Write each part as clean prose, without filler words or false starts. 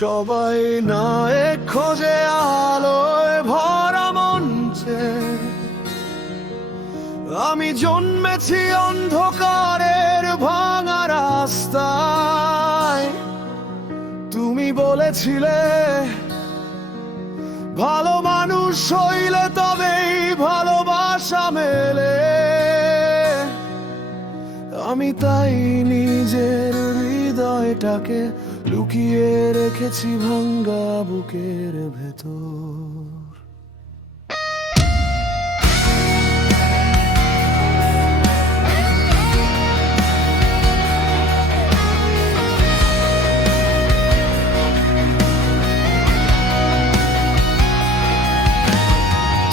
সবাই নায়ক খোঁজে আলোয় ভরা মঞ্চে, আমি জন্মেছি অন্ধকারের ভাঙা রাস্তায়। তুমি বলেছিলে ভালো মানুষ হইলে তবেই ভালোবাসা মেলে, আমি তাই নিজের হৃদয়টাকে লুকিয়ে রেখেছি ভাঙ্গা বুকের ভেতর।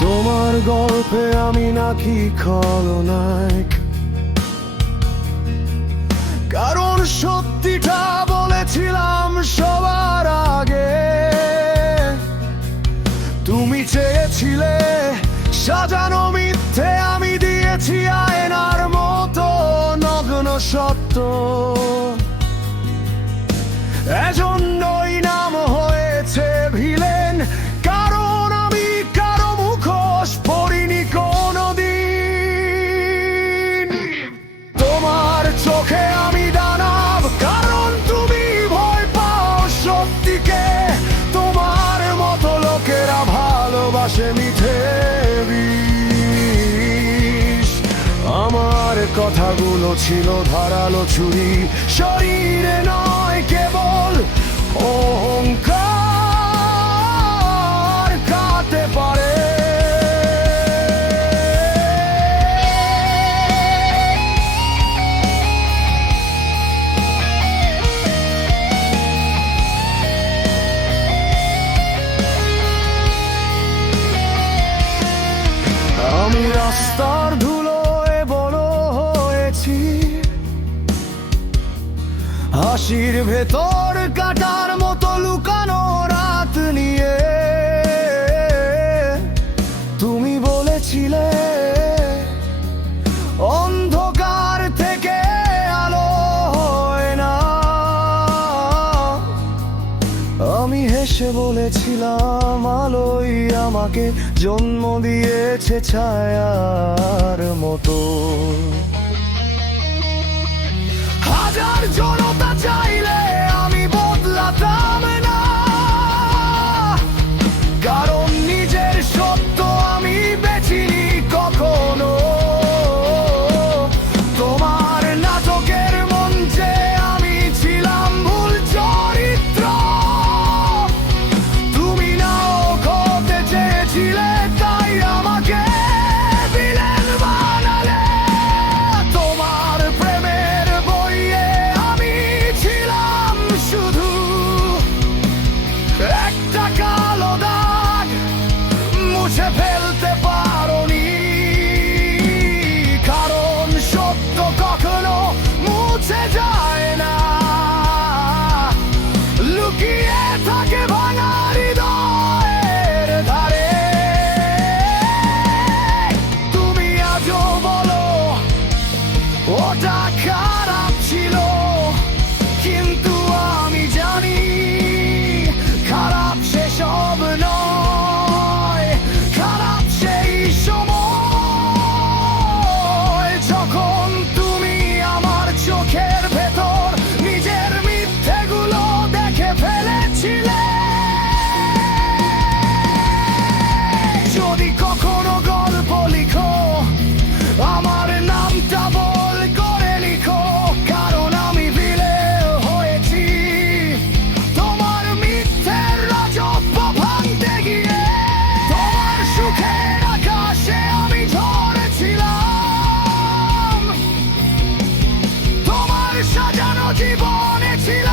তোমার গল্পে আমি নাকি খলনায়ক, কারণ সত্যিটা বলেছিলাম সবার আগে। তুমি চেয়েছিলে সাজানো মিথ্যে, আমি দিয়েছি আয়নার মতো নগ্ন সত্য। এজন্যই নাম হয়েছে ভিলেন, কারণ আমি কারো মুখোশ পড়িনি কোনোদিন। তোমার চোখে আমি দানব, কারণ তুমি ভয় পাও সত্যিকে। তোমার মতো লোকেরা ভালোবাসে মিথ্যে বিষ। আমার কথাগুলো ছিল ধারালো ছুরি, শরীরে নয় কেবল অহংকার কাটতে পারে। আমি রাস্তার ধুলোয় বড় হয়েছি, হাসির ভেতর কাটার মতো লুকানো রাত নিয়ে। তুমি বলেছিলে অন্ধকার থেকে আলো হয় না, আমি হেসে বলেছিলাম আলোই আমাকে জন্ম দিয়েছে ছায়ার মতো। হাজার জনতা চাইলে আমি বদলাতাম না, কারণ নিজের সত্য আমি বেচিনি কখনো। তোমার নাটকের মঞ্চে আমি ছিলাম ভুল চরিত্র, তুমি নাও হতে চেয়েছিলে তাই আমাকে ভিলেন বানালে। তোমার প্রেমের বইয়ে আমি ছিলাম শুধু একটা কালো দাগ, মুছে ফেলতে পারোনি, কারণ সত্য কখনো মুছে যায় না, লুকিয়ে থাকে ভাঙা হৃদয়ের ধারে। তুমি আজও বলো ওটা খারাপ ছিল, কিন্তু আমি জানি খারাপ সেসব নয়, খারাপ সেই সময় যখন তুমি আমার চোখের ভেতর নিজের মিথ্যেগুলো দেখে ফেলেছিলে। যদি কখনো গল্প লিখো আমার নামটা বল করে লিখো, কারণ আমি ভিলেন হয়েছি তোমার মিথ্যের রাজত্ব ভাঙতে গিয়ে। তোমার সুখের আকাশে আমি ঝড়ছিলাম, তোমার সাজানো জীবনে ছিলাম